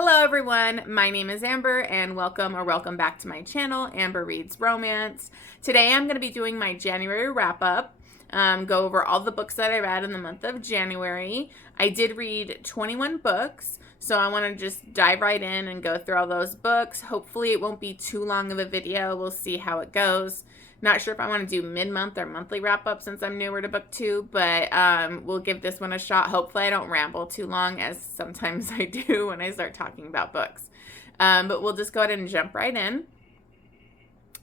Hello everyone, my name is Amber and welcome back to my channel, Amber Reads Romance. Today I'm going to be doing my January wrap-up, go over all the books that I read in the month of January. I did read 21 books, so I want to just dive right in and go through all those books. Hopefully it won't be too long of a video, we'll see how it goes. Not sure if I want to do mid-month or monthly wrap-up since I'm newer to book 2, but we'll give this one a shot. Hopefully I don't ramble too long, as sometimes I do when I start talking about books. But we'll just go ahead and jump right in.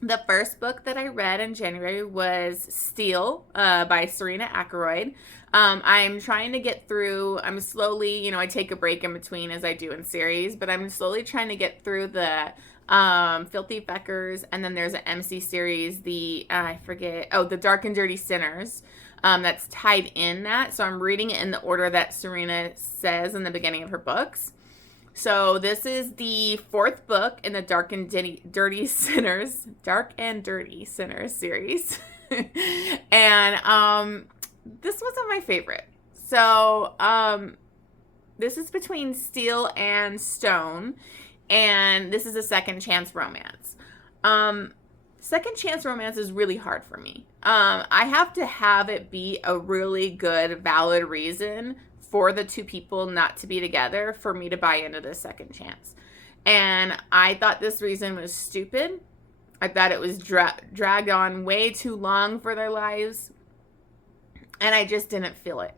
The first book that I read in January was Steel by Serena Akeroyd. I'm trying to get through, I'm slowly, I take a break in between as I do in series, but I'm slowly trying to get through the Filthy Feckers, and then there's an MC series, the Dark and Dirty Sinners, that's tied in that. So I'm reading it in the order that Serena says in the beginning of her books. So this is the 4th book in the Dark and Dirty Sinners series. And this wasn't my favorite. So this is between Steel and Stone, and this is a second chance romance. Second chance romance is really hard for me. I have to have it be a really good, valid reason for the two people not to be together for me to buy into this second chance. And I thought this reason was stupid. I thought it was dragged on way too long for their lives, and I just didn't feel it.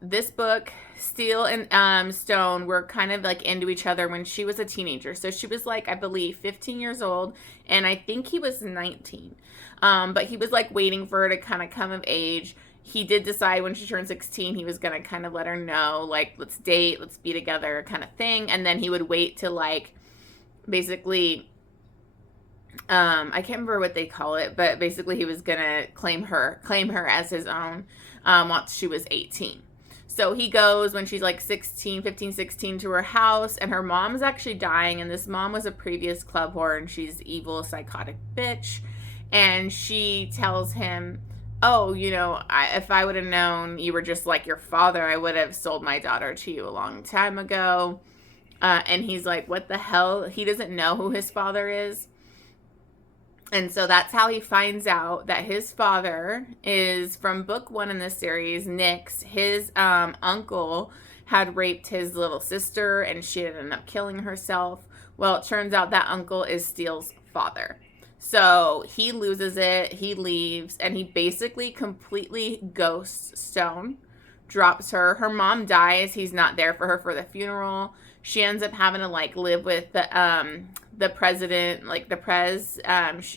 This book, Steel and Stone, were kind of like into each other when she was a teenager. So she was like, I believe, 15 years old, and I think he was 19. But he was like waiting for her to kind of come of age. He did decide when she turned 16 he was going to kind of let her know, like, let's date, let's be together kind of thing. And then he would wait to, like, basically, I can't remember what they call it, but basically he was going to claim her as his own once she was 18. So he goes when she's like 15, 16 to her house, and her mom's actually dying, and this mom was a previous club whore, and she's evil, psychotic bitch. And she tells him, oh, if I would have known you were just like your father, I would have sold my daughter to you a long time ago. And he's like, what the hell? He doesn't know who his father is. And so that's how he finds out that his father is from book 1 in this series, Nyx. His uncle had raped his little sister, and she ended up killing herself. Well, it turns out that uncle is Steele's father. So he loses it, he leaves, and he basically completely ghosts Stone, drops her. Her mom dies. He's not there for her for the funeral. She ends up having to like live with the president, like the prez.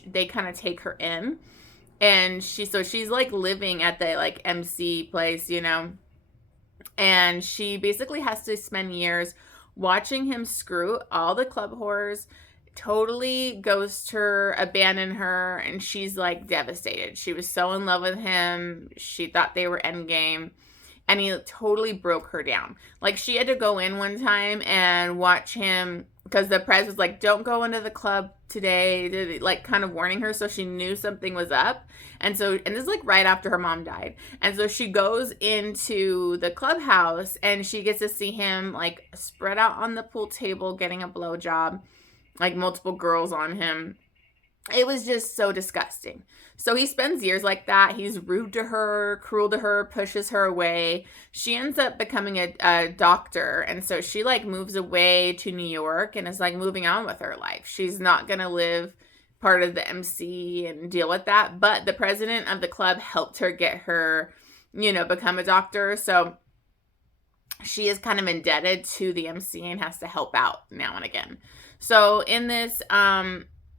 They kind of take her in, and she's like living at the like MC place, and she basically has to spend years watching him screw all the club whores, totally ghost her, abandon her, and she's like devastated. She was so in love with him. She thought they were endgame, and he totally broke her down. Like, she had to go in one time and watch him, because the prez was like, don't go into the club today, like kind of warning her, so she knew something was up. And this is like right after her mom died. And so she goes into the clubhouse, and she gets to see him like spread out on the pool table getting a blowjob, like multiple girls on him. It was just so disgusting. So he spends years like that. He's rude to her, cruel to her, pushes her away. She ends up becoming a doctor, and so she like moves away to New York and is like moving on with her life. She's not gonna live part of the MC and deal with that, but the president of the club helped her get her, become a doctor. So she is kind of indebted to the MC and has to help out now and again. So in this,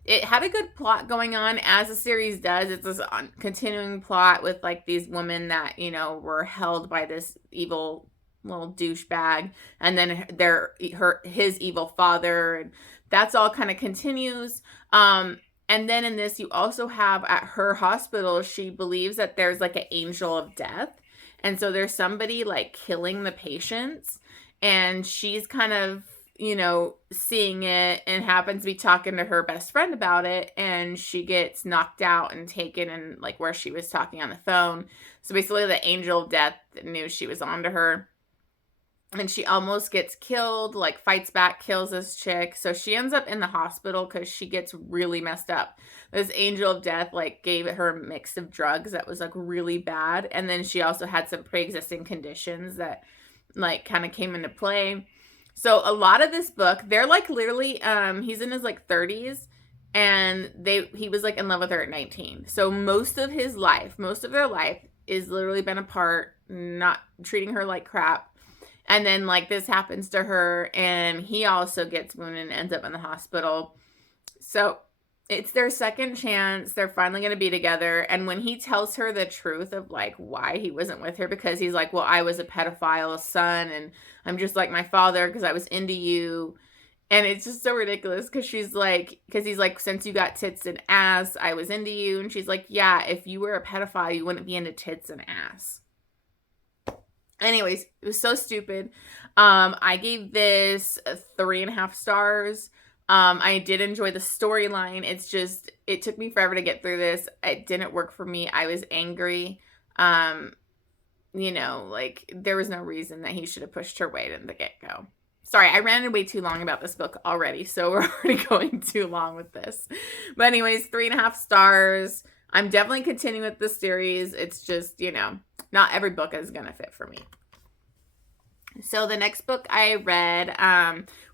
it had a good plot going on, as the series does. It's this continuing plot with like these women that, were held by this evil little douchebag, and then his evil father, and that's all kind of continues. And then in this, you also have at her hospital, she believes that there's like an angel of death. And so there's somebody like killing the patients, and she's kind of, seeing it, and happens to be talking to her best friend about it, and she gets knocked out and taken, and like where she was talking on the phone. So basically the angel of death knew she was onto her. and she almost gets killed, like fights back, kills this chick. So she ends up in the hospital because she gets really messed up. This angel of death like gave her a mix of drugs that was like really bad, and then she also had some pre-existing conditions that like kind of came into play. So a lot of this book, they're like literally he's in his like 30s, and he was like in love with her at 19. So most of their life is literally been apart, not treating her like crap. And then, like, this happens to her, and he also gets wounded and ends up in the hospital. So, it's their second chance. They're finally going to be together. And when he tells her the truth of, like, why he wasn't with her, because he's like, well, I was a pedophile son, and I'm just like my father because I was into you. And it's just so ridiculous because he's like, since you got tits and ass, I was into you. And she's like, yeah, if you were a pedophile, you wouldn't be into tits and ass. Anyways, it was so stupid. I gave this 3.5 stars. I did enjoy the storyline. It's just, it took me forever to get through this. It didn't work for me. I was angry. Like, there was no reason that he should have pushed her away in the get-go. Sorry, I ran way too long about this book already, so we're already going too long with this. But anyways, 3.5 stars. I'm definitely continuing with the series. It's just, not every book is going to fit for me. So the next book I read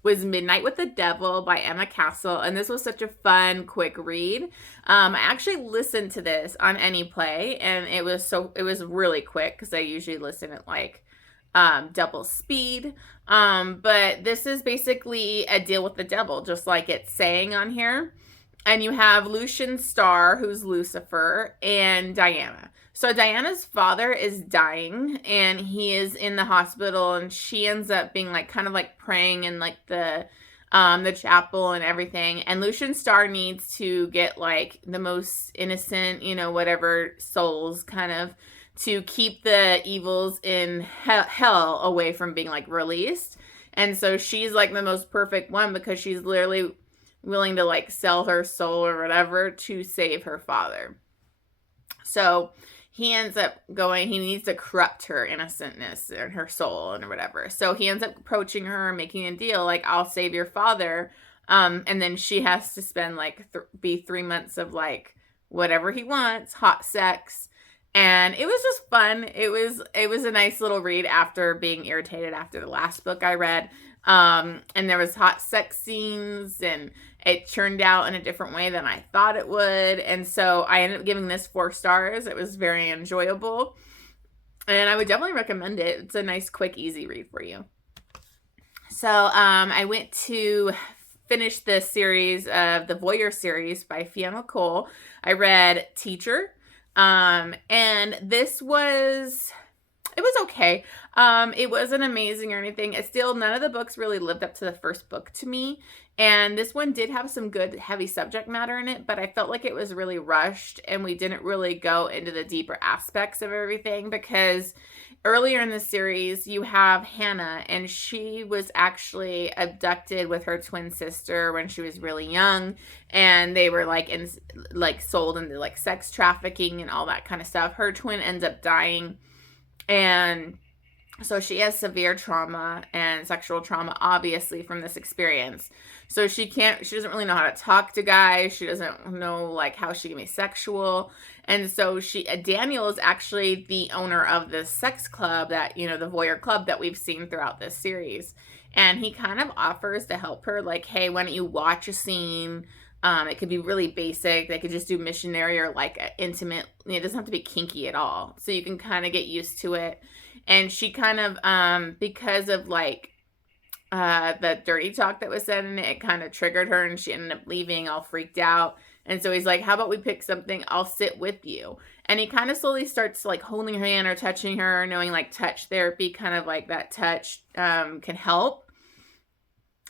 was Midnight with the Devil by Emma Castle. And this was such a fun, quick read. I actually listened to this on AnyPlay, and it was really quick because I usually listen at like double speed. But this is basically a deal with the devil, just like it's saying on here. And you have Lucian Star, who's Lucifer, and Diana. So Diana's father is dying, and he is in the hospital, and she ends up being like kind of like praying in like the chapel and everything. And Lucian Star needs to get like the most innocent, whatever souls kind of to keep the evils in hell away from being like released. And so she's like the most perfect one because she's literally willing to like sell her soul or whatever to save her father. So he ends up he needs to corrupt her innocentness and her soul and whatever. So he ends up approaching her, making a deal like, I'll save your father. And then she has to spend like be 3 months of like whatever he wants, hot sex. And it was just fun. It was a nice little read after being irritated after the last book I read. And there was hot sex scenes, and it turned out in a different way than I thought it would. And so I ended up giving this 4 stars. It was very enjoyable, and I would definitely recommend it. It's a nice, quick, easy read for you. So I went to finish the series of the Voyeur series by Fiona Cole. I read Teacher, and this was... It was okay. It wasn't amazing or anything. It's still, none of the books really lived up to the first book to me. And this one did have some good, heavy subject matter in it, but I felt like it was really rushed, and we didn't really go into the deeper aspects of everything, because earlier in the series, you have Hannah, and she was actually abducted with her twin sister when she was really young, and they were sold into like sex trafficking and all that kind of stuff. Her twin ends up dying. And so she has severe trauma and sexual trauma, obviously, from this experience. So she doesn't really know how to talk to guys. She doesn't know like how she can be sexual. And so Daniel is actually the owner of this sex club that, the Voyeur club that we've seen throughout this series. And he kind of offers to help her, like, hey, why don't you watch a scene? It could be really basic. They could just do missionary or like intimate. It doesn't have to be kinky at all. So you can kind of get used to it. And she kind of, because of like the dirty talk that was said in it, it kind of triggered her, and she ended up leaving all freaked out. And so he's like, how about we pick something? I'll sit with you. And he kind of slowly starts like holding her hand or touching her, knowing like touch therapy, kind of like that touch can help.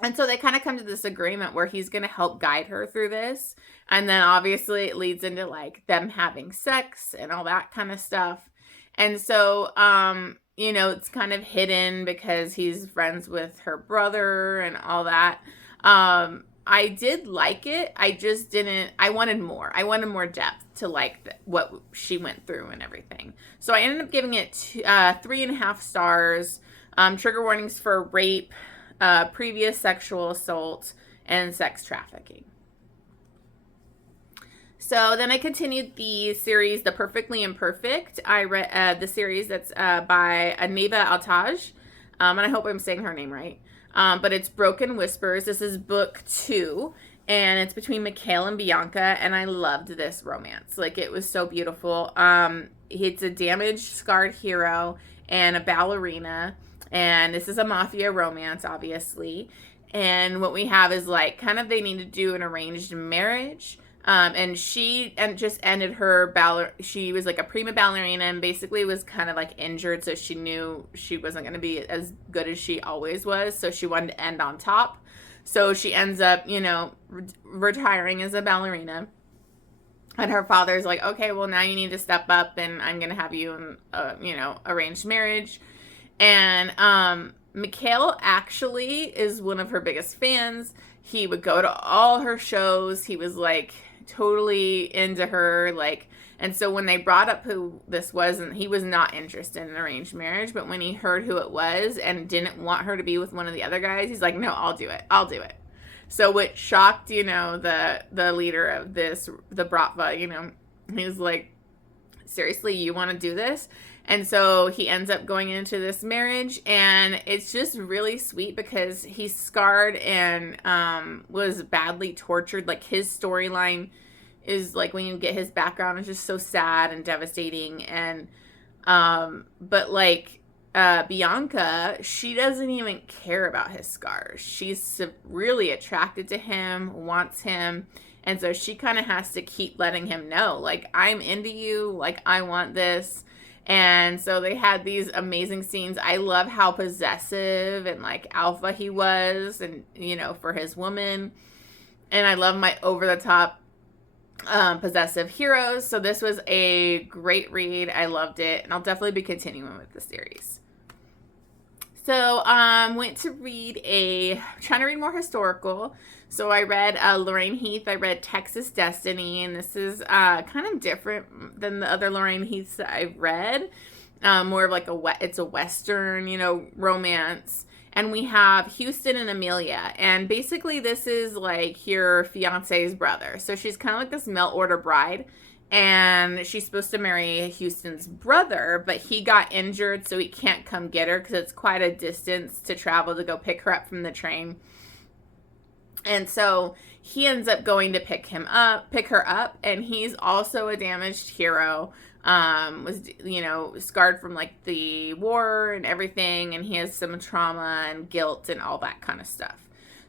And so they kind of come to this agreement where he's going to help guide her through this. And then obviously it leads into like them having sex and all that kind of stuff. And so, it's kind of hidden because he's friends with her brother and all that. I did like it. I wanted more. I wanted more depth to like what she went through and everything. So I ended up giving it 3.5 stars. Trigger warnings for rape, previous sexual assault, and sex trafficking. So then I continued the series, The Perfectly Imperfect. I read the series that's by Neva Altaj, and I hope I'm saying her name right. But it's Broken Whispers. This is book 2, and it's between Mikhail and Bianca, and I loved this romance. Like, it was so beautiful. It's a damaged, scarred hero and a ballerina, and this is a mafia romance, obviously. And what we have is, like, kind of they need to do an arranged marriage. And she just ended her she was like a prima ballerina and basically was kind of like injured, so she knew she wasn't going to be as good as she always was, so she wanted to end on top. So she ends up, retiring as a ballerina. And her father's like, okay, well, now you need to step up and I'm going to have you in, arranged marriage. And Mikhail actually is one of her biggest fans. He would go to all her shows. He was like totally into her, like, and so when they brought up who this was, and he was not interested in arranged marriage, but when he heard who it was and didn't want her to be with one of the other guys, he's like, no, I'll do it. So what shocked, the leader of this, the Bratva, he was like, seriously, you want to do this? And so he ends up going into this marriage, and it's just really sweet because he's scarred and was badly tortured. Like, his storyline is, like, when you get his background, it's just so sad and devastating. And but like Bianca, she doesn't even care about his scars. She's really attracted to him, wants him. And so she kind of has to keep letting him know, like, I'm into you, like, I want this. And so they had these amazing scenes. I love how possessive and, like, alpha he was, and, for his woman. And I love my over-the-top possessive heroes. So this was a great read. I loved it. And I'll definitely be continuing with the series. So went to trying to read more historical. So I read Lorraine Heath. I read Texas Destiny, and this is kind of different than the other Lorraine Heaths that I've read. More of like it's a Western, romance. And we have Houston and Amelia. And basically this is like your fiance's brother. So she's kind of like this mail order bride. And she's supposed to marry Houston's brother, but he got injured, so he can't come get her because it's quite a distance to travel to go pick her up from the train. And so he ends up going to pick her up, and he's also a damaged hero. Was scarred from like the war and everything, and he has some trauma and guilt and all that kind of stuff.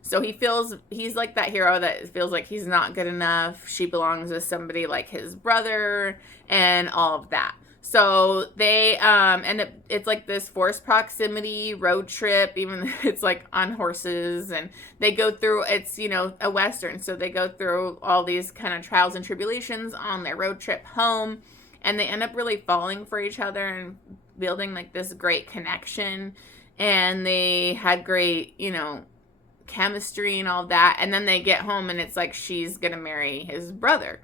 So he's like that hero that feels like he's not good enough. She belongs with somebody like his brother and all of that. So they end up, it's like this forced proximity road trip, even it's like on horses, and they go through, it's, a Western. So they go through all these kind of trials and tribulations on their road trip home, and they end up really falling for each other and building like this great connection. And they had great, chemistry and all that. And then they get home and it's like she's gonna marry his brother.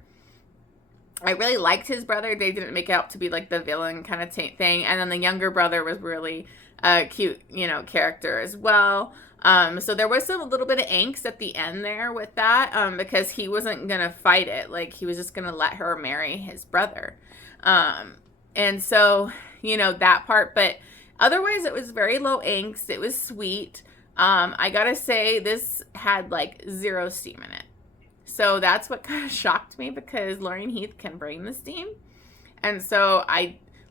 I really liked his brother. They didn't make it out to be like the villain kind of thing. And then the younger brother was really a cute, character as well. So there was a little bit of angst at the end there with that, because he wasn't gonna fight it. Like, he was just gonna let her marry his brother. And so, that part, but otherwise it was very low angst. It was sweet. I gotta say, this had like 0 steam in it. So that's what kind of shocked me, because Lorraine Heath can bring the steam. And so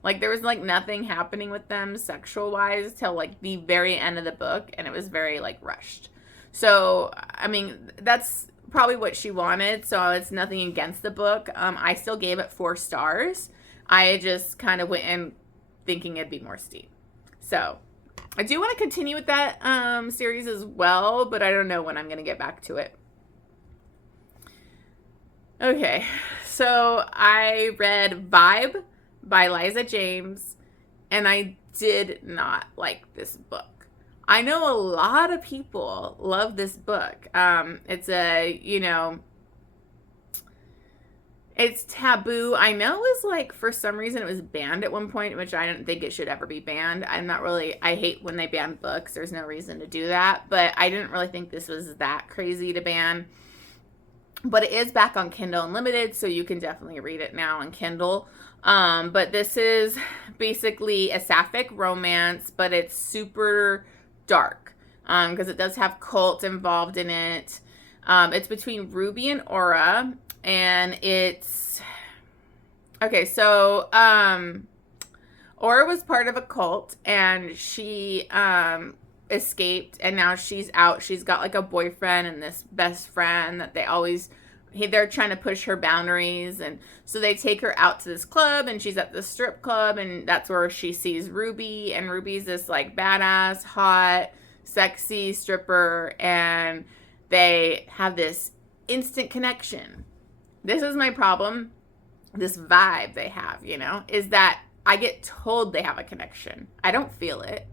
there was like nothing happening with them sexual wise till like the very end of the book. And it was very like rushed. So, I mean, that's probably what she wanted. So it's nothing against the book. I still gave it 4 stars. I just kind of went in thinking it'd be more steam. So I do want to continue with that series as well, but I don't know when I'm going to get back to it. Okay, so I read Vibe by Liza James, and I did not like this book. I know a lot of people love this book. It's a, It's taboo. I know it was like, for some reason, it was banned at one point, which I don't think it should ever be banned. I hate when they ban books. There's no reason to do that. But I didn't really think this was that crazy to ban. But it is back on Kindle Unlimited, so you can definitely read it now on Kindle. But this is basically a sapphic romance, but it's super dark because it does have cult involved in it. It's between Ruby and Aura, and it's okay. So Aura was part of a cult, and she escaped, and now she's out. She's got like a boyfriend and this best friend that they're trying to push her boundaries, and so they take her out to this club, and she's at the strip club, and that's where she sees Ruby, and Ruby's this like badass, hot, sexy stripper, and they have this instant connection. This is my problem. This vibe they have, is that I get told they have a connection. I don't feel it.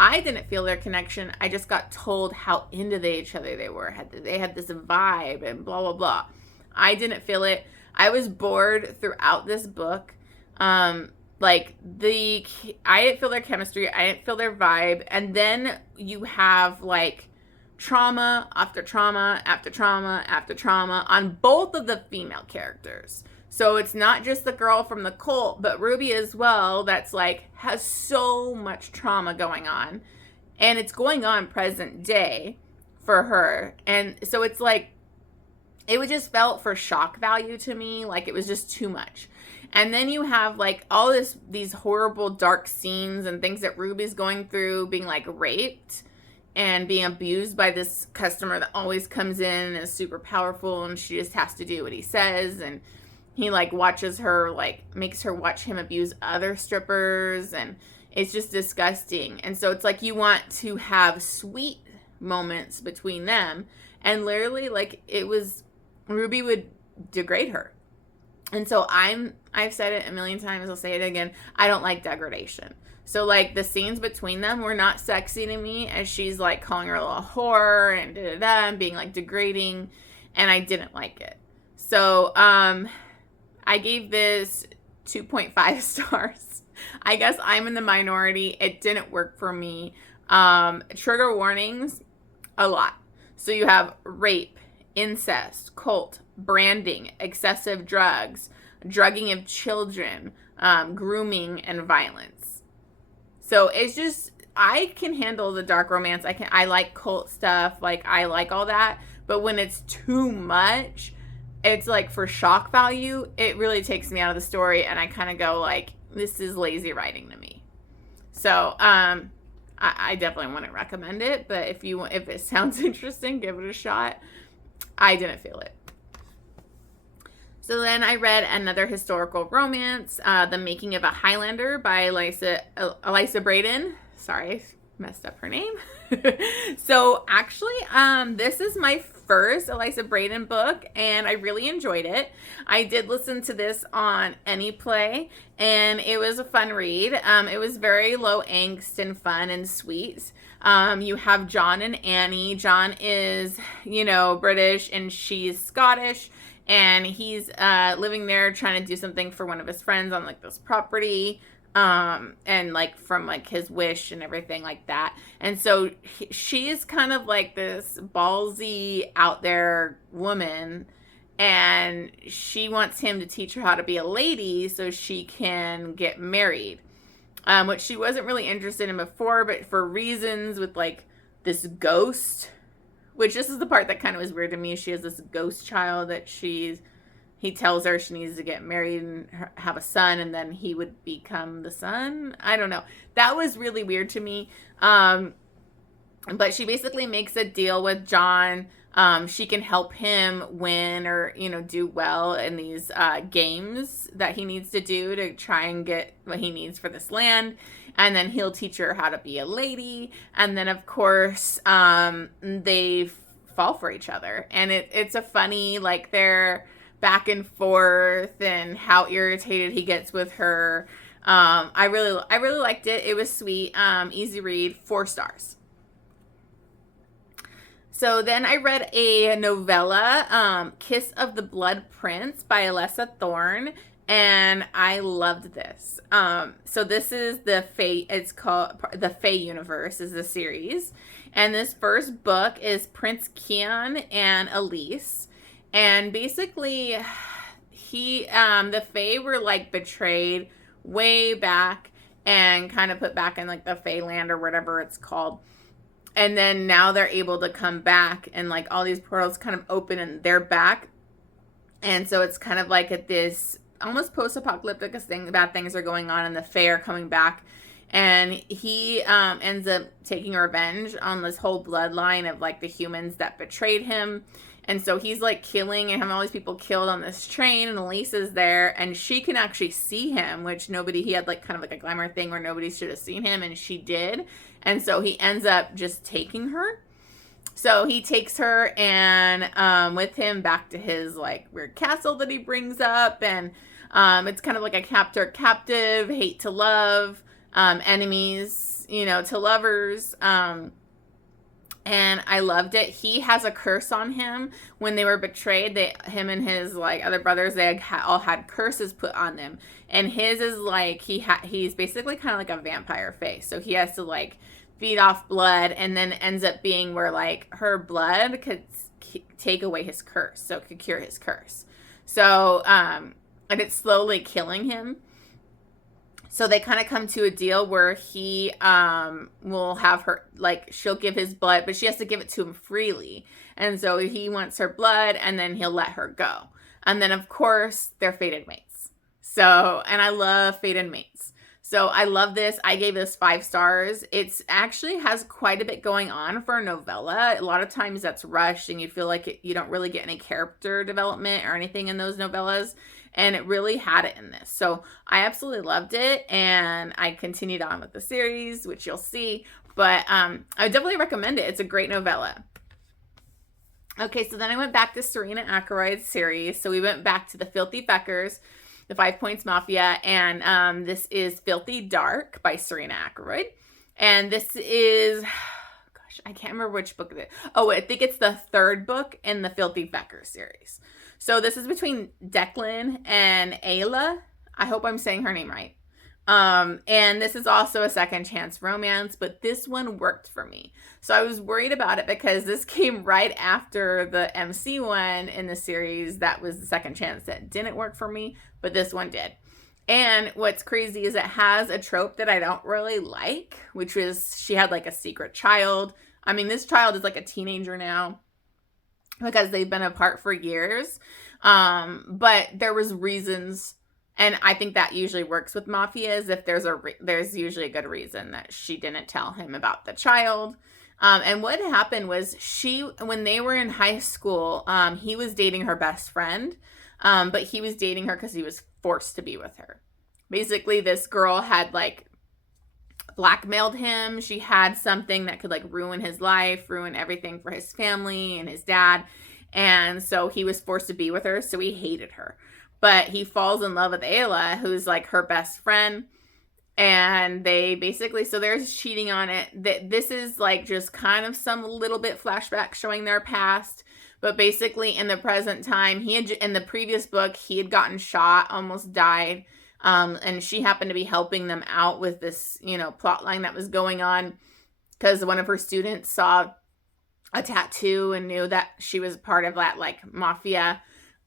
I didn't feel their connection. I just got told how into each other they were. They had this vibe and blah, blah, blah. I didn't feel it. I was bored throughout this book. I didn't feel their chemistry. I didn't feel their vibe. And then you have like trauma after trauma after trauma after trauma on both of the female characters. So it's not just the girl from the cult, but Ruby as well, that's like has so much trauma going on. And it's going on present day for her. And so it's like, it was just felt for shock value to me. Like it was just too much. And then you have like all these horrible dark scenes and things that Ruby's going through, being like raped and being abused by this customer that always comes in and is super powerful, and she just has to do what he says. And he like watches her, like makes her watch him abuse other strippers, and it's just disgusting. And so it's like you want to have sweet moments between them, and literally like Ruby would degrade her. And so I've said it a million times, I'll say it again, I don't like degradation. So like the scenes between them were not sexy to me, as she's like calling her a little whore and and being like degrading, and I didn't like it. So I gave this 2.5 stars. I guess I'm in the minority. It didn't work for me. Trigger warnings, a lot. So you have rape, incest, cult, branding, excessive drugs, drugging of children, grooming, and violence. So it's just, I can handle the dark romance. I like cult stuff. Like I like all that. But when it's too much, it's like for shock value, it really takes me out of the story, and I kind of go like, this is lazy writing to me. So I definitely wouldn't recommend it, but if it sounds interesting, give it a shot. I didn't feel it. So then I read another historical romance, The Making of a Highlander by Elisa Braden. Sorry, I messed up her name. So actually, this is my first Elisa Braden book, and I really enjoyed it. I did listen to this on AnyPlay, and it was a fun read. It was very low angst and fun and sweet. You have John and Annie. John is, British, and she's Scottish, and he's living there trying to do something for one of his friends on like this property. And like from like his wish and everything like that. And so she is kind of like this ballsy out there woman, and she wants him to teach her how to be a lady so she can get married, which she wasn't really interested in before, but for reasons with like this ghost, which this is the part that kind of was weird to me. She has this ghost child that he tells her she needs to get married and have a son, and then he would become the son. I don't know. That was really weird to me. But she basically makes a deal with John. She can help him win or, do well in these games that he needs to do to try and get what he needs for this land. And then he'll teach her how to be a lady. And then, of course, they fall for each other. And it's a funny, like, they're back and forth and how irritated he gets with her. I really liked it. It was sweet. Easy read, 4 stars. So then I read a novella, Kiss of the Blood Prince by Alessa Thorne, and I loved this. So this is the Fae, it's called the Fae Universe is the series. And this first book is Prince Kian and Elise. And basically the Fae were like betrayed way back and kind of put back in like the Fae land or whatever it's called. And then now they're able to come back and like all these portals kind of open and they're back. And so it's kind of like at this almost post-apocalyptic thing, bad things are going on and the Fae are coming back. And he ends up taking revenge on this whole bloodline of like the humans that betrayed him. And so he's like killing and having all these people killed on this train, and Elisa's there and she can actually see him, which he had like kind of like a glamour thing where nobody should have seen him, and she did. And so he ends up just taking her. So he takes her and with him back to his like weird castle that he brings up. And it's kind of like a captor-captive, hate to love, enemies, to lovers. And I loved it. He has a curse on him. When they were betrayed, him and his like other brothers, they all had curses put on them. And his is like he's basically kind of like a vampire face. So he has to like feed off blood, and then ends up being where like her blood could take away his curse, so it could cure his curse. So and it's slowly killing him. So they kind of come to a deal where he will have her, like, she'll give his blood, but she has to give it to him freely. And so he wants her blood, and then he'll let her go. And then, of course, they're fated mates. So, and I love fated mates. So I love this. I gave this 5 stars. It's actually has quite a bit going on for a novella. A lot of times that's rushed, and you feel like you don't really get any character development or anything in those novellas. And it really had it in this. So I absolutely loved it. And I continued on with the series, which you'll see. But I definitely recommend it. It's a great novella. Okay, so then I went back to Serena Akeroyd's series. So we went back to the Filthy Feckers, the 5 Points Mafia. And this is Filthy Dark by Serena Akeroyd. And this is... gosh, I can't remember which book it is. Oh, I think it's the 3rd book in the Filthy Feckers series. So this is between Declan and Ayla. I hope I'm saying her name right. And this is also a second chance romance, but this one worked for me. So I was worried about it because this came right after the MC one in the series. That was the second chance that didn't work for me, but this one did. And what's crazy is it has a trope that I don't really like, which is she had like a secret child. I mean, this child is like a teenager now, because they've been apart for years. But there was reasons, and I think that usually works with mafias. If there's usually a good reason that she didn't tell him about the child. And what happened was when they were in high school, he was dating her best friend. But he was dating her because he was forced to be with her. Basically, this girl had like blackmailed him. She had something that could like ruin his life, ruin everything for his family and his dad. And so he was forced to be with her. So he hated her, but he falls in love with Ayla, who's like her best friend. And they basically, so they're cheating on it. This is like just kind of some little bit flashback showing their past. But basically in the present time, in the previous book, he had gotten shot, almost died. And she happened to be helping them out with this, plot line that was going on, because one of her students saw a tattoo and knew that she was part of that like mafia,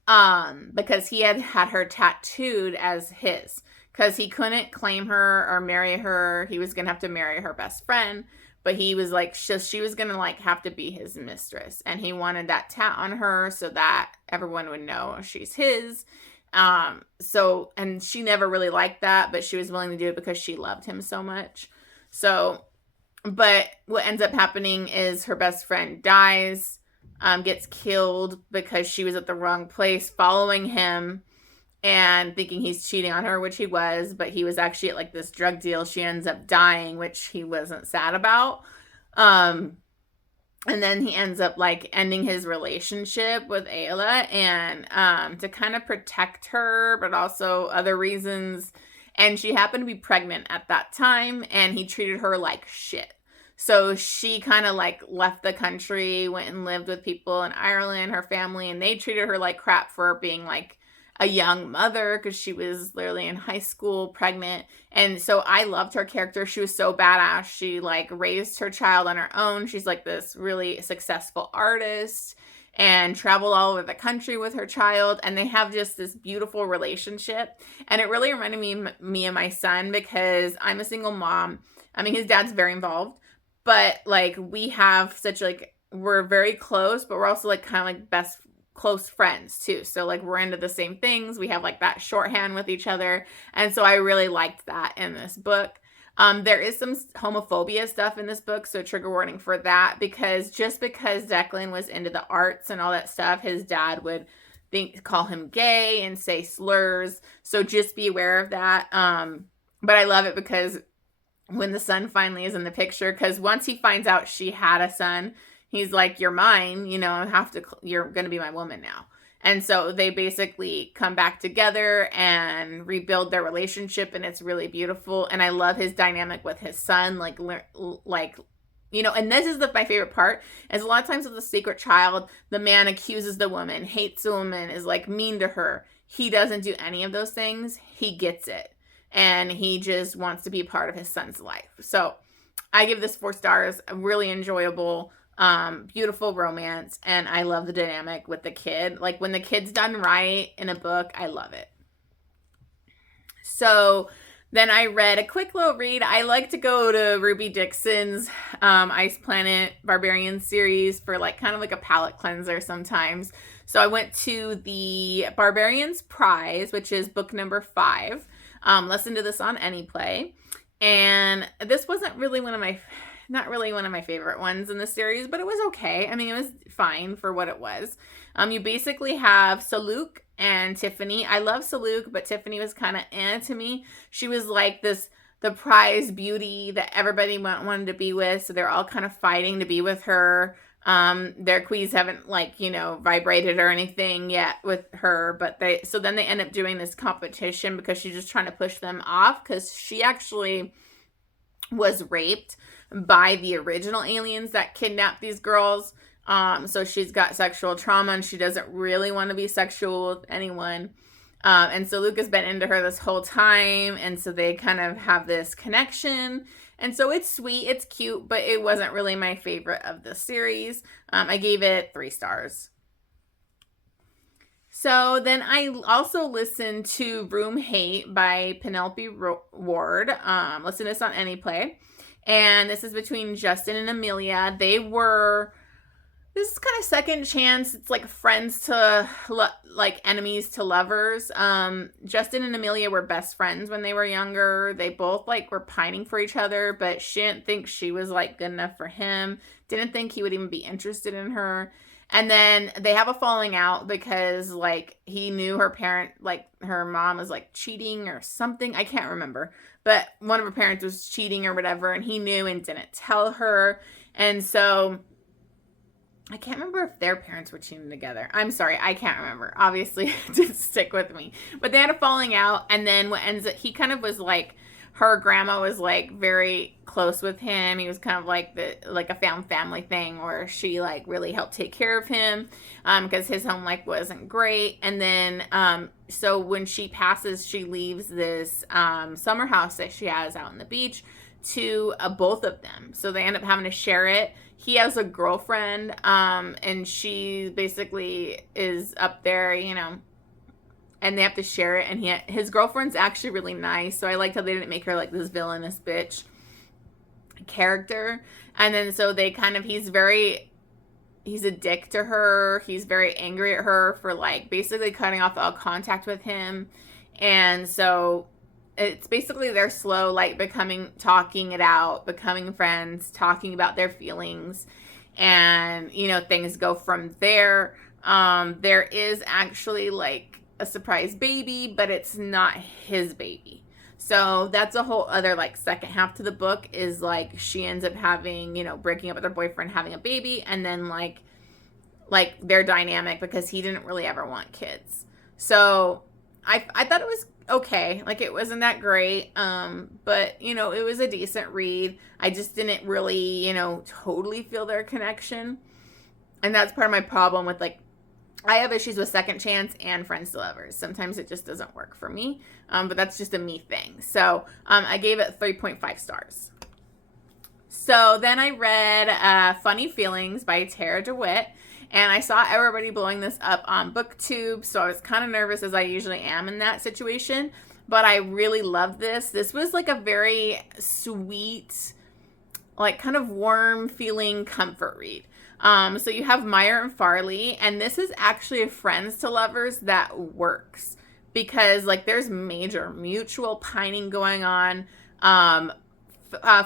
because he had her tattooed as his, because he couldn't claim her or marry her. He was going to have to marry her best friend, but he was like, she was going to like have to be his mistress. And he wanted that tat on her so that everyone would know she's his. And she never really liked that, but she was willing to do it because she loved him so much. So, but what ends up happening is her best friend dies, gets killed because she was at the wrong place following him and thinking he's cheating on her, which he was, but he was actually at like this drug deal. She ends up dying, which he wasn't sad about. And then he ends up like ending his relationship with Ayla, and to kind of protect her, but also other reasons. And she happened to be pregnant at that time, and he treated her like shit. So she kind of like left the country, went and lived with people in Ireland, her family, and they treated her like crap for being like a young mother because she was literally in high school, pregnant. And so I loved her character. She was so badass. She like raised her child on her own. She's like this really successful artist and traveled all over the country with her child, and they have just this beautiful relationship. And it really reminded me of my son, because I'm a single mom. I mean, his dad's very involved, but like we have such like, we're very close, but we're also like kind of like best close friends too. So like we're into the same things. We have like that shorthand with each other. And so I really liked that in this book. There is some homophobia stuff in this book, so trigger warning for that, because just because Declan was into the arts and all that stuff, his dad would call him gay and say slurs. So just be aware of that. But I love it because when the son finally is in the picture, because once he finds out she had a son, he's like, you're mine, you know, you're going to be my woman now. And so they basically come back together and rebuild their relationship, and it's really beautiful. And I love his dynamic with his son, like, you know, and this is my favorite part, is a lot of times with the secret child, the man accuses the woman, hates the woman, is like mean to her. He doesn't do any of those things. He gets it. And he just wants to be part of his son's life. So I give this 4 stars, really enjoyable, beautiful romance, and I love the dynamic with the kid. Like when the kid's done right in a book, I love it. So then I read a quick little read. I like to go to Ruby Dixon's Ice Planet Barbarian series for like kind of like a palate cleanser sometimes. So I went to the Barbarian's Prize, which is book number 5. Listen to this on Anyplay. And this wasn't really not really one of my favorite ones in the series, but it was okay. I mean, it was fine for what it was. You basically have Saluk and Tiffany. I love Saluk, but Tiffany was kind of to me. She was like the prize beauty that everybody wanted to be with. So they're all kind of fighting to be with her. Their queens haven't like, you know, vibrated or anything yet with her, but then they end up doing this competition because she's just trying to push them off, because she actually was raped by the original aliens that kidnapped these girls. So she's got sexual trauma and she doesn't really want to be sexual with anyone. And so Luke has been into her this whole time. And so they kind of have this connection. And so it's sweet, it's cute, but it wasn't really my favorite of the series. I gave it 3 stars. So then I also listened to Roomhate by Penelope Ward. Listen to this on Anyplay. And this is between Justin and Amelia. This is kind of second chance. It's like friends to, like enemies to lovers. Justin and Amelia were best friends when they were younger. They both like were pining for each other, but she didn't think she was like good enough for him. Didn't think he would even be interested in her. And then they have a falling out because like he knew her parent, like her mom was like cheating or something. I can't remember, but one of her parents was cheating or whatever, and he knew and didn't tell her. And so I can't remember if their parents were cheating together. I'm sorry, I can't remember. Obviously, just stick with me. But they had a falling out, and then what ends up, he kind of was like, her grandma was like very close with him. He was kind of like a found family thing where she like really helped take care of him because his home life wasn't great. And then so when she passes, she leaves this summer house that she has out on the beach to both of them. So they end up having to share it. He has a girlfriend, and she basically is up there, you know, and they have to share it. And his girlfriend's actually really nice. So I liked how they didn't make her like this villainous bitch character. And then so they kind of, he's a dick to her. He's very angry at her for like basically cutting off all contact with him. And so it's basically they're slow, like talking it out, becoming friends, talking about their feelings, and, you know, things go from there. There is actually like a surprise baby, but it's not his baby. So that's a whole other like second half to the book, is like she ends up having, you know, breaking up with her boyfriend, having a baby, and then like their dynamic, because he didn't really ever want kids. So I thought it was okay. Like, it wasn't that great. But, you know, it was a decent read. I just didn't really, you know, totally feel their connection. And that's part of my problem with, like, I have issues with Second Chance and Friends to Lovers. Sometimes it just doesn't work for me. But that's just a me thing. So I gave it 3.5 stars. So then I read Funny Feelings by Tara DeWitt. And I saw everybody blowing this up on BookTube, so I was kind of nervous, as I usually am in that situation. But I really loved this. This was like a very sweet, like kind of warm feeling comfort read. So you have Meyer and Farley, and this is actually a Friends to Lovers that works because like there's major mutual pining going on.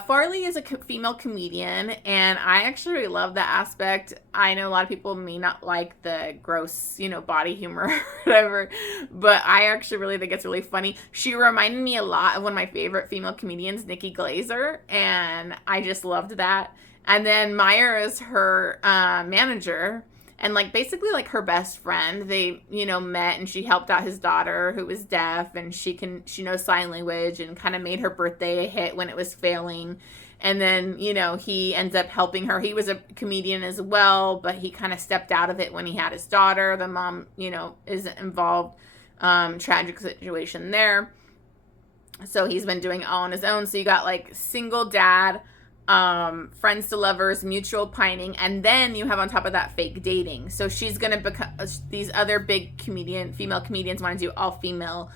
Farley is a female comedian, and I actually really love that aspect. I know a lot of people may not like the gross, you know, body humor or whatever, but I actually really think it's really funny. She reminded me a lot of one of my favorite female comedians, Nikki Glazer, and I just loved that. And then Meyer is her manager, and like basically like her best friend. They, you know, met, and she helped out his daughter who was deaf, and she knows sign language, and kind of made her birthday a hit when it was failing. And then, you know, he ends up helping her. He was a comedian as well, but he kind of stepped out of it when he had his daughter. The mom, you know, isn't involved. Tragic situation there. So he's been doing it all on his own. So you got like single dad, Friends to Lovers, mutual pining, and then you have on top of that fake dating. So she's gonna become, these other big female comedians want to do all female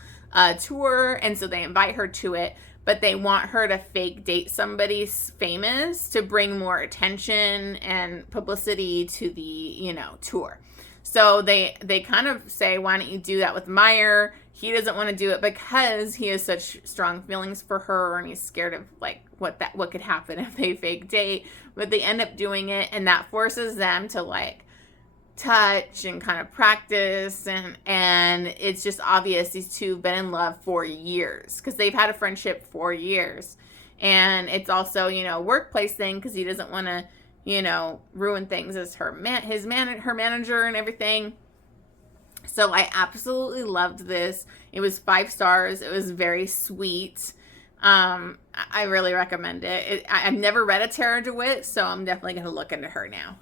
tour, and so they invite her to it, but they want her to fake date somebody famous to bring more attention and publicity to the, you know, tour. So they kind of say, why don't you do that with Meyer? He doesn't want to do it because he has such strong feelings for her, and he's scared of like what could happen if they fake date. But they end up doing it, and that forces them to like touch and kind of practice, and it's just obvious these two have been in love for years because they've had a friendship for years. And it's also, you know, a workplace thing because he doesn't want to, you know, ruin things as her manager and everything. So I absolutely loved this. It was 5 stars. It was very sweet. I really recommend it. I've never read a Tara DeWitt, so I'm definitely going to look into her now.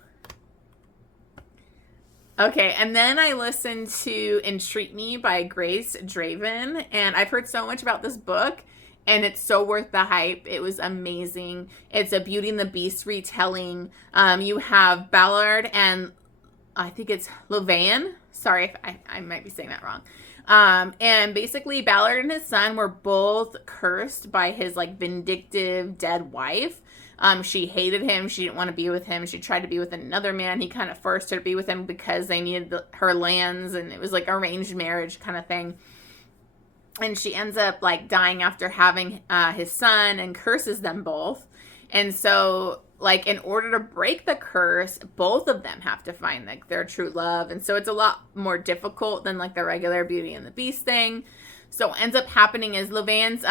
Okay, and then I listened to Entreat Me by Grace Draven, and I've heard so much about this book, and it's so worth the hype. It was amazing. It's a Beauty and the Beast retelling. You have Ballard and I think it's Levan. Sorry if I might be saying that wrong. And basically Ballard and his son were both cursed by his like vindictive dead wife. She hated him. She didn't want to be with him. She tried to be with another man. He kind of forced her to be with him because they needed her lands, and it was like arranged marriage kind of thing. And she ends up like dying after having his son, and curses them both. And so like in order to break the curse, both of them have to find like their true love. And so it's a lot more difficult than like the regular Beauty and the Beast thing. So what ends up happening is Levan's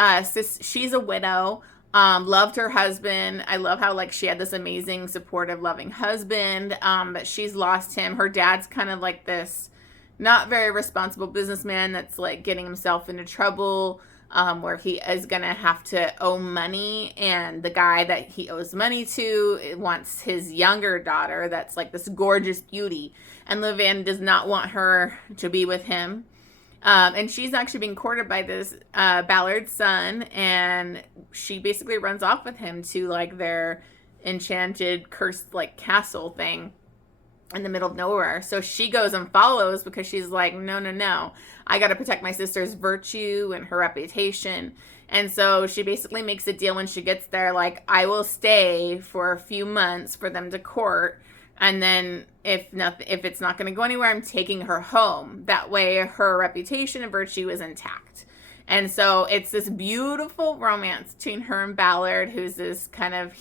she's a widow. Loved her husband. I love how like she had this amazing, supportive, loving husband, but she's lost him. Her dad's kind of like this not very responsible businessman that's like getting himself into trouble, where he is gonna have to owe money, and the guy that he owes money to wants his younger daughter that's like this gorgeous beauty, and Levan does not want her to be with him. And she's actually being courted by this Ballard's son, and she basically runs off with him to like their enchanted, cursed like castle thing in the middle of nowhere. So she goes and follows because she's like, no, I got to protect my sister's virtue and her reputation. And so she basically makes a deal when she gets there, like, I will stay for a few months for them to court. And then if it's not going to go anywhere, I'm taking her home. That way her reputation and virtue is intact. And so it's this beautiful romance between her and Ballard, who's this kind of,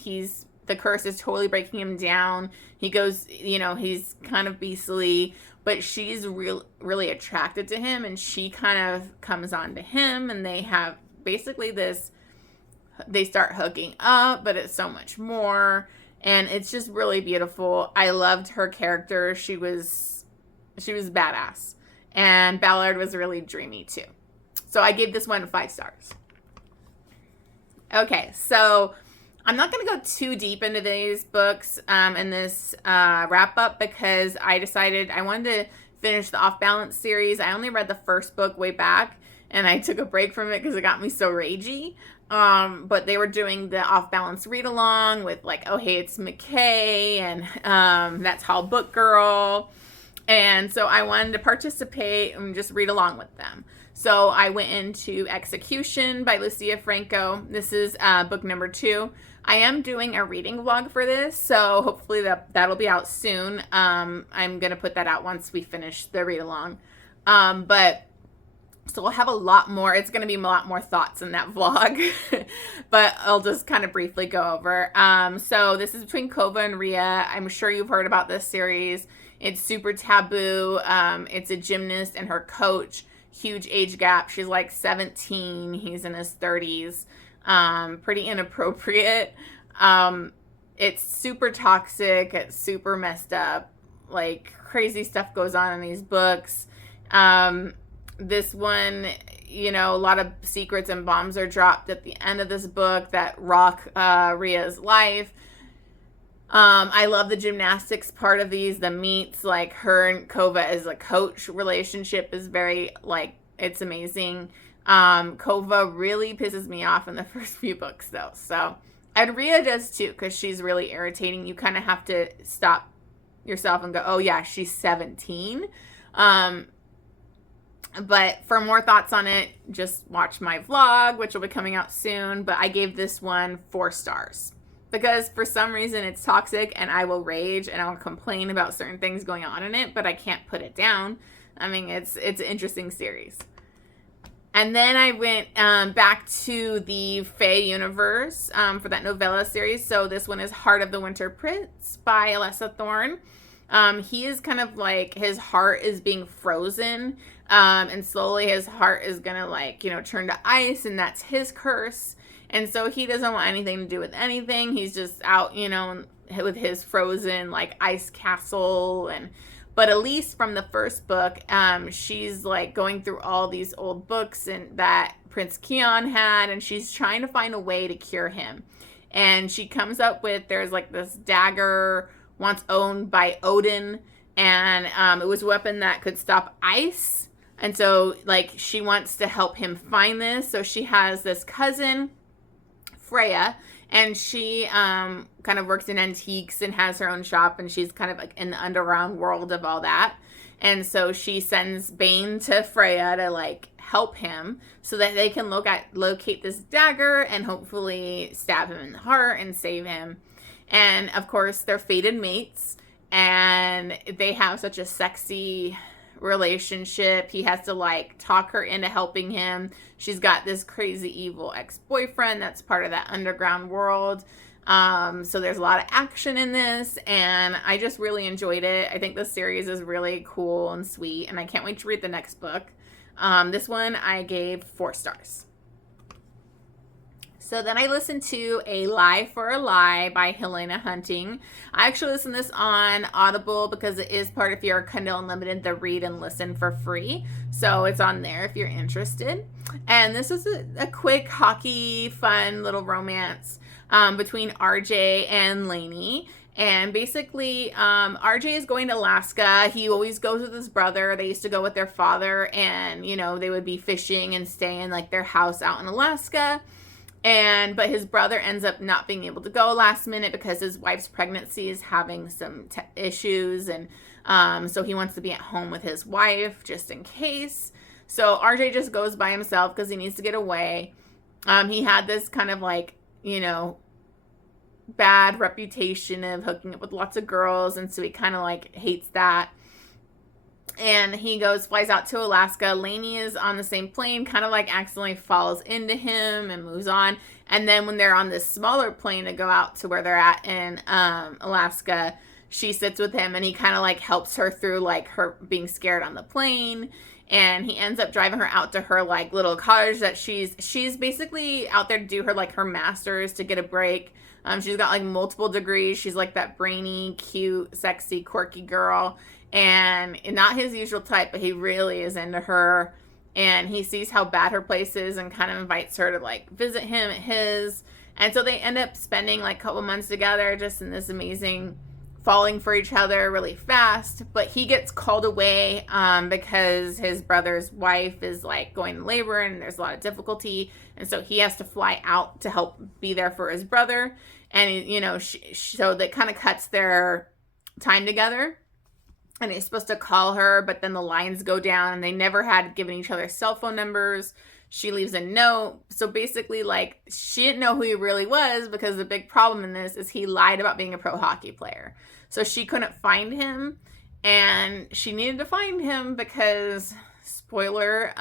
the curse is totally breaking him down. He goes, he's kind of beastly, but she's really attracted to him, and she kind of comes on to him, and they have basically they start hooking up, but it's so much more. And it's just really beautiful. I loved her character. She was badass. And Ballard was really dreamy too. So I gave this one 5 stars. Okay, so I'm not going to go too deep into these books in this wrap up because I decided I wanted to finish the Off Balance series. I only read the first book way back and I took a break from it because it got me so ragey. But they were doing the Off Balance read along with like, oh hey, it's McKay and That's How Book Girl. And so I wanted to participate and just read along with them. So I went into Execution by Lucia Franco. This is book number 2. I am doing a reading vlog for this, so hopefully that'll be out soon. I'm going to put that out once we finish the read along. So we'll have a lot more. It's going to be a lot more thoughts in that vlog, but I'll just kind of briefly go over. So this is between Kova and Rhea. I'm sure you've heard about this series. It's super taboo. It's a gymnast and her coach. Huge age gap. She's like 17. He's in his 30s. Pretty inappropriate. It's super toxic. It's super messed up. Like crazy stuff goes on in these books. This one, you know, a lot of secrets and bombs are dropped at the end of this book that rock Rhea's life. I love the gymnastics part of these. The meets, like her and Kova as a coach relationship is very, like, it's amazing. Kova really pisses me off in the first few books though. So, and Rhea does too, because she's really irritating. You kind of have to stop yourself and go, oh yeah, she's 17. But for more thoughts on it, just watch my vlog, which will be coming out soon. But I gave this one 4 stars. Because for some reason it's toxic and I will rage and I will complain about certain things going on in it, but I can't put it down. I mean, it's an interesting series. And then I went back to the Fae universe for that novella series. So this one is Heart of the Winter Prince by Alessa Thorne. He is kind of like, his heart is being frozen. And slowly his heart is going to like, you know, turn to ice, and that's his curse. And so he doesn't want anything to do with anything. He's just out, you know, with his frozen like ice castle. But Elise from the first book, she's like going through all these old books and that Prince Keon had, and she's trying to find a way to cure him. And she comes up with, there's like this dagger once owned by Odin, and it was a weapon that could stop ice. And so like she wants to help him find this. So she has this cousin, Freya, and she kind of works in antiques and has her own shop, and she's kind of like in the underground world of all that. And so she sends Bane to Freya to like help him so that they can locate this dagger and hopefully stab him in the heart and save him. And of course they're fated mates, and they have such a sexy relationship. He has to like talk her into helping him. She's got this crazy evil ex-boyfriend that's part of that underground world. So there's a lot of action in this, and I just really enjoyed it. I think the series is really cool and sweet, and I can't wait to read the next book. This one I gave 4 stars. So then I listened to A Lie for a Lie by Helena Hunting. I actually listened to this on Audible because it is part of your Kindle Unlimited, the read and listen for free. So it's on there if you're interested. And this was a quick, hockey, fun little romance between RJ and Lainey. And basically, RJ is going to Alaska. He always goes with his brother. They used to go with their father, and, you know, they would be fishing and stay in like their house out in Alaska. But his brother ends up not being able to go last minute because his wife's pregnancy is having some issues. And so he wants to be at home with his wife just in case. So RJ just goes by himself because he needs to get away. He had this kind of like, you know, bad reputation of hooking up with lots of girls. And so he kind of like hates that. And he flies out to Alaska. Lainey is on the same plane, kind of like accidentally falls into him and moves on. And then when they're on this smaller plane to go out to where they're at in Alaska, she sits with him and he kind of like helps her through like her being scared on the plane. And he ends up driving her out to her like little cottage that she's basically out there to do her like her master's to get a break. She's got like multiple degrees. She's like that brainy, cute, sexy, quirky girl. And not his usual type, but he really is into her. and he sees how bad her place is and kind of invites her to like visit him at his. And so they end up spending like a couple months together just in this amazing falling for each other really fast. But he gets called away because his brother's wife is like going to labor and there's a lot of difficulty. And so he has to fly out to help be there for his brother. And, you know, so that kind of cuts their time together. And he's supposed to call her, but then the lines go down and they never had given each other cell phone numbers. She leaves a note. So basically, like, she didn't know who he really was because the big problem in this is he lied about being a pro hockey player. So she couldn't find him, and she needed to find him because, spoiler,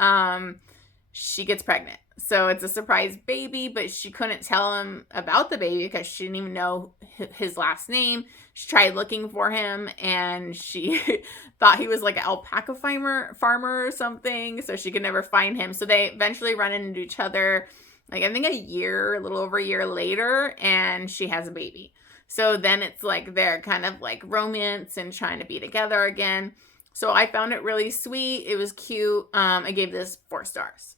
she gets pregnant. So it's a surprise baby, but she couldn't tell him about the baby because she didn't even know his last name. She tried looking for him, and she thought he was like an alpaca farmer or something, so she could never find him. So they eventually run into each other, like I think a little over a year later, and she has a baby. So then it's like they're kind of like romance and trying to be together again. So I found it really sweet. It was cute. I gave this 4 stars.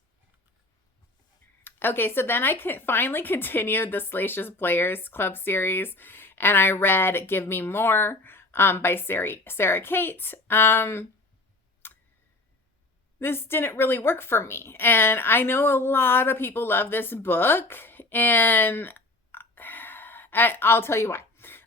Okay, so then I finally continued the Salacious Players Club series, and I read Give Me More by Sarah Cate. This didn't really work for me, and I know a lot of people love this book, and I'll tell you why.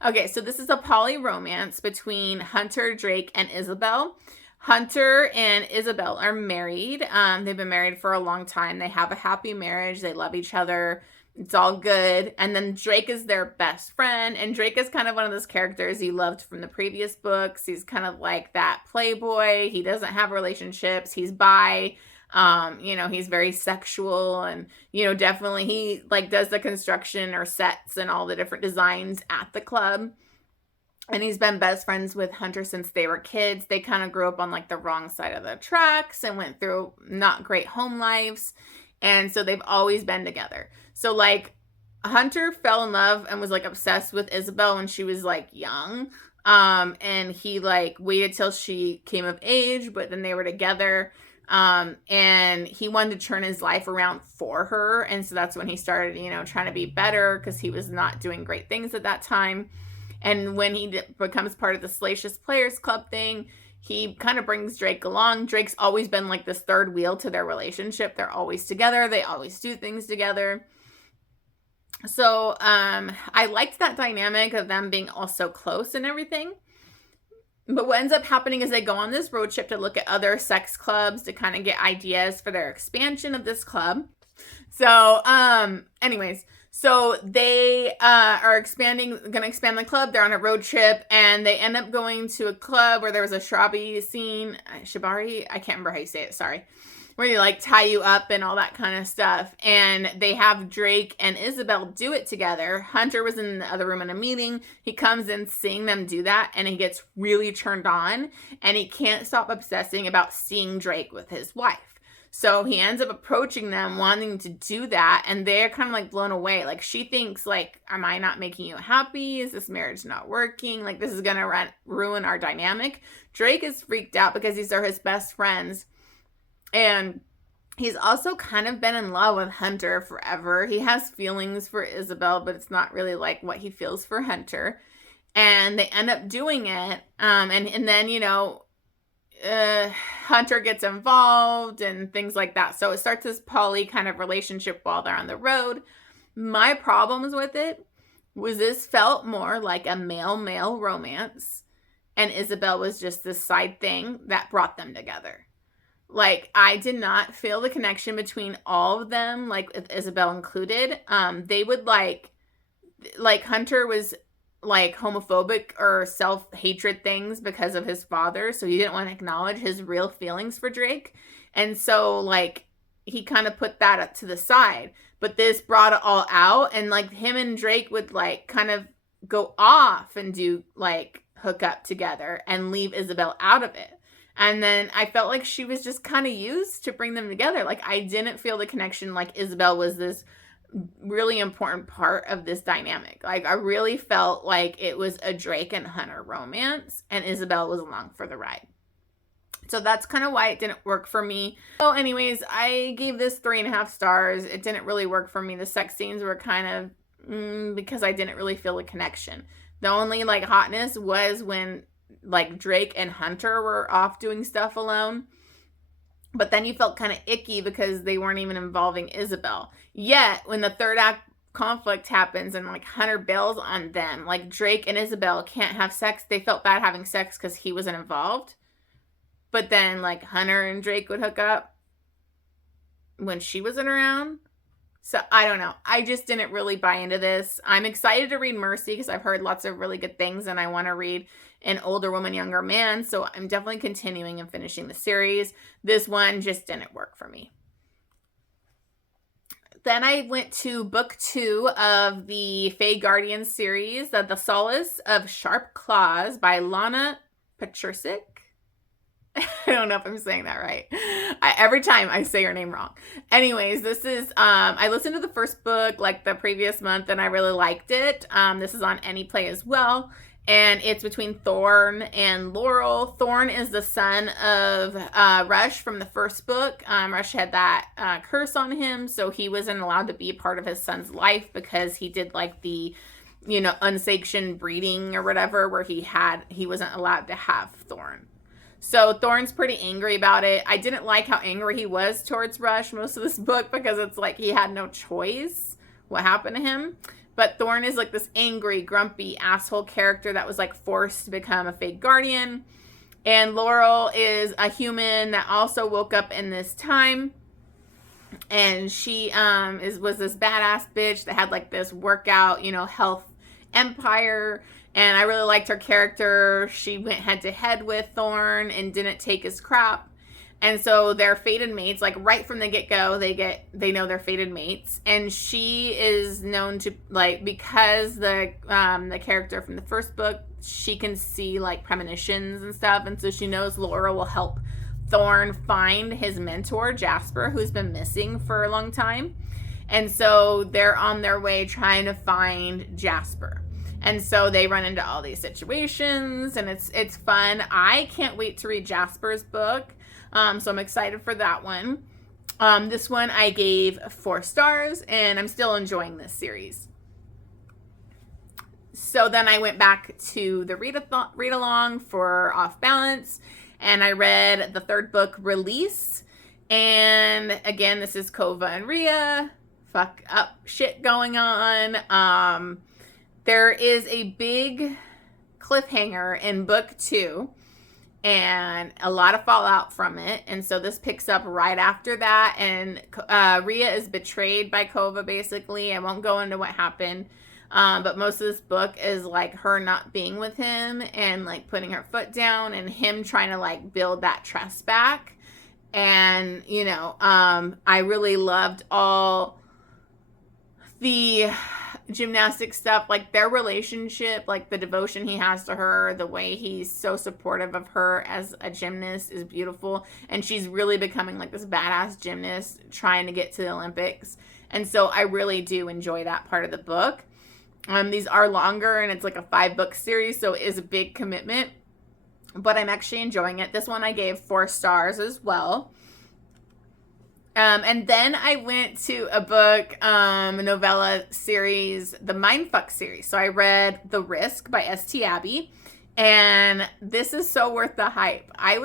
Okay, so this is a poly romance between Hunter, Drake, and Isabel. Hunter and Isabel are married. They've been married for a long time. They have a happy marriage. They love each other. It's all good. And then Drake is their best friend. And Drake is kind of one of those characters you loved from the previous books. He's kind of like that playboy. He doesn't have relationships. He's bi. You know, he's very sexual, and, you know, definitely he like does the construction or sets and all the different designs at the club. And he's been best friends with Hunter since they were kids. They kind of grew up on like the wrong side of the tracks and went through not great home lives. And so they've always been together. So like Hunter fell in love and was like obsessed with Isabel when she was like young. And he like waited till she came of age, but then they were together. And he wanted to turn his life around for her. And so that's when he started, you know, trying to be better because he was not doing great things at that time. And when he becomes part of the Salacious Players Club thing, he kind of brings Drake along. Drake's always been like this third wheel to their relationship. They're always together. They always do things together. So I liked that dynamic of them being all so close and everything. But what ends up happening is they go on this road trip to look at other sex clubs to kind of get ideas for their expansion of this club. So anyways, so they are going to expand the club. They're on a road trip, and they end up going to a club where there was a shrubby scene. Shibari? I can't remember how you say it. Sorry. Where you like tie you up and all that kind of stuff. And they have Drake and Isabel do it together. Hunter was in the other room in a meeting. He comes in seeing them do that, and he gets really turned on, and he can't stop obsessing about seeing Drake with his wife. So he ends up approaching them, wanting to do that, and they're kind of like blown away. Like, she thinks like, am I not making you happy? Is this marriage not working? Like, this is going to ruin our dynamic. Drake is freaked out because these are his best friends. And he's also kind of been in love with Hunter forever. He has feelings for Isabel, but it's not really like what he feels for Hunter. And they end up doing it. And then, you know, Hunter gets involved and things like that. So it starts this poly kind of relationship while they're on the road. My problems with it was this felt more like a male-male romance, and Isabel was just this side thing that brought them together. Like, I did not feel the connection between all of them, like with Isabel included. They would like Hunter was like homophobic or self-hatred things because of his father. So he didn't want to acknowledge his real feelings for Drake. And so like he kind of put that up to the side, but this brought it all out. And like him and Drake would like kind of go off and do like hook up together and leave Isabel out of it. And then I felt like she was just kind of used to bring them together. Like, I didn't feel the connection like Isabel was this really important part of this dynamic. Like, I really felt like it was a Drake and Hunter romance, and Isabel was along for the ride. So that's kind of why it didn't work for me. So anyways, I gave this 3.5 stars. It didn't really work for me. The sex scenes were kind of because I didn't really feel a connection. The only like hotness was when like Drake and Hunter were off doing stuff alone. But then you felt kind of icky because they weren't even involving Isabel. Yet when the third act conflict happens and like Hunter bails on them, like Drake and Isabel can't have sex. They felt bad having sex because he wasn't involved. But then, like, Hunter and Drake would hook up when she wasn't around. So, I don't know. I just didn't really buy into this. I'm excited to read Mercy because I've heard lots of really good things. And I want to read An Older Woman, Younger Man. So, I'm definitely continuing and finishing the series. This one just didn't work for me. Then I went to book 2 of the Fae Guardian series, The Solace of Sharp Claws by Lana Pecherczyk. I don't know if I'm saying that right. Every time I say her name wrong. Anyways, this is, I listened to the first book like the previous month and I really liked it. This is on Anyplay as well. And it's between Thorne and Laurel. Thorne is the son of Rush from the first book. Rush had that curse on him, so he wasn't allowed to be a part of his son's life because he did like the, unsanctioned breeding or whatever where he wasn't allowed to have Thorne. So Thorne's pretty angry about it. I didn't like how angry he was towards Rush most of this book because it's like he had no choice what happened to him. But Thorne is like this angry, grumpy, asshole character that was like forced to become a fake guardian. And Laurel is a human that also woke up in this time. And she was this badass bitch that had like this workout, health empire. And I really liked her character. She went head to head with Thorne and didn't take his crap. And so they're fated mates, like right from the get-go, they know they're fated mates. And she is known to, like, because the character from the first book, she can see like premonitions and stuff. And so she knows Laura will help Thorne find his mentor, Jasper, who's been missing for a long time. And so they're on their way trying to find Jasper. And so they run into all these situations, and it's fun. I can't wait to read Jasper's book, so I'm excited for that one. This one I gave 4 stars, and I'm still enjoying this series. So then I went back to the read-along for Off Balance, and I read the 3rd book, Release. And again, this is Kova and Rhea. Fuck up shit going on. There is a big cliffhanger in book 2 and a lot of fallout from it. And so this picks up right after that. And Rhea is betrayed by Kova, basically. I won't go into what happened. But most of this book is like her not being with him and like putting her foot down and him trying to like build that trust back. And, I really loved all the gymnastic stuff, like their relationship, like the devotion he has to her, the way he's so supportive of her as a gymnast is beautiful. And she's really becoming like this badass gymnast trying to get to the Olympics. And so I really do enjoy that part of the book. These are longer and it's like a 5-book series, so it is a big commitment, but I'm actually enjoying it. This one I gave 4 stars as well. And then I went to a book, a novella series, the Mindfuck series. So I read The Risk by S.T. Abbey, and this is so worth the hype. I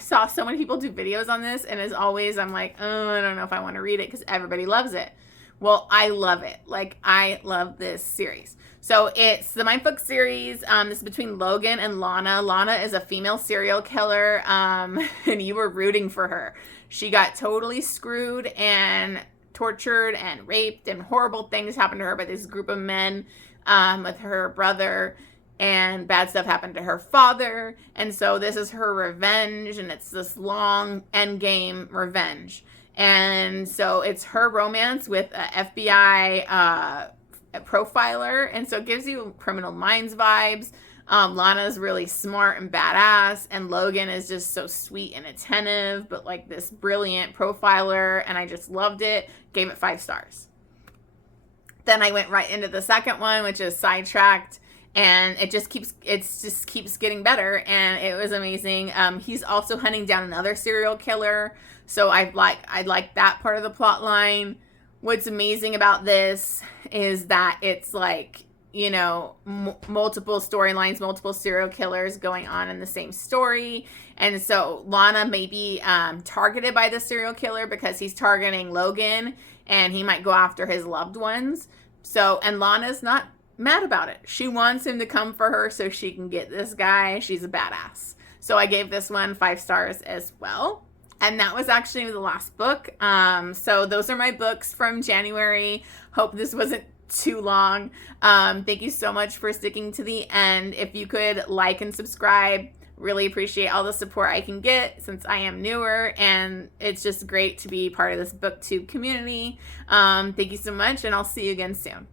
saw so many people do videos on this, and as always, I'm like, oh, I don't know if I want to read it because everybody loves it. Well, I love it. Like, I love this series. So it's the Mindfuck series. This is between Logan and Lana. Lana is a female serial killer, and you were rooting for her. She got totally screwed and tortured and raped, and horrible things happened to her by this group of men with her brother, and bad stuff happened to her father. And so this is her revenge, and it's this long endgame revenge. And so it's her romance with an FBI profiler, and so it gives you Criminal Minds vibes. Lana's really smart and badass, and Logan is just so sweet and attentive, but like this brilliant profiler, and I just loved it. Gave it 5 stars. Then I went right into the second one, which is Sidetracked, and it just keeps getting better, and it was amazing. He's also hunting down another serial killer, so I like that part of the plot line. What's amazing about this is that it's like, you know, multiple storylines, multiple serial killers going on in the same story. And so Lana may be targeted by the serial killer because he's targeting Logan, and he might go after his loved ones. So, and Lana's not mad about it. She wants him to come for her so she can get this guy. She's a badass. So I gave this one 5 stars as well. And that was actually the last book. So those are my books from January. Hope this wasn't too long. Thank you so much for sticking to the end. If you could like and subscribe, really appreciate all the support I can get since I am newer, and it's just great to be part of this booktube community. Thank you so much, and I'll see you again soon.